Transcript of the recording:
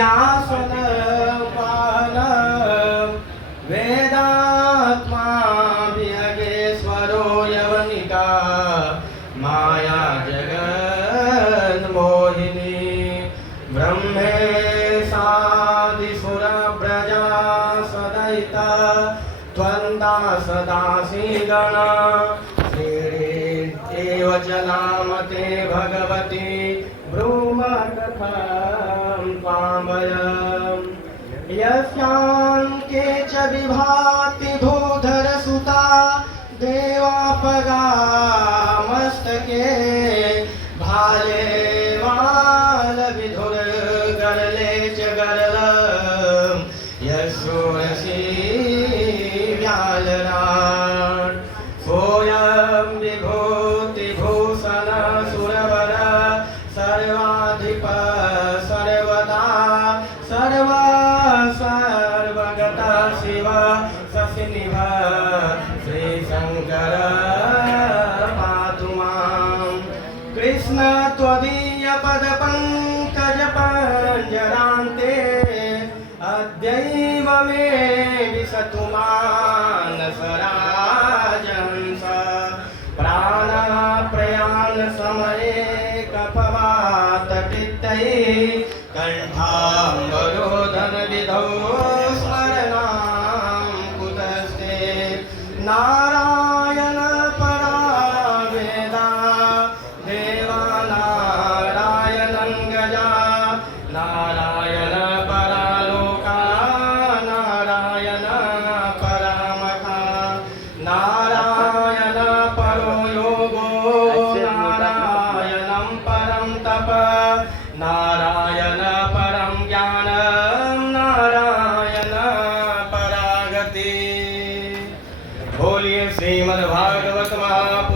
यासन पान वेदात्मा विहगेश्वरो यवनिका माया जगन् मोहिनी ब्रह्मेशादिसुरव्रजा सदयिता त्वन्ता सदासि गणा श्रीरेव च नामते भगवती ब्रूमकथं त्वामयम् यस्यां के च विभाति भूधरसुता देवापगा मस्तके भाले वालविधुर गरले च गरलं यशोरसि व्यालरान् सोऽयं विभूतिभूषण सुरवर सर्वाधिप सर्वदा सर्वगत शिव शशिनिभ श्रीशङ्कर पातु मां कृष्ण त्वदीयपदपङ्कजपञ्जरान्ते अद्यैव मे विशतु मानसराजंस प्राणप्रयाणसमये कफवातपित्तैः कण्ठाम्बरोधनविधौ स्मरणां कुतस्ते नारायण परा वेदा देवा नारायणं गजा नारायण परा लोका नारायण परामखा नारायण परो योगो नारायणं परं तप नारायण परं ज्ञानं नारायण परागति। बोलिए श्रीमद्भागवत महापुराण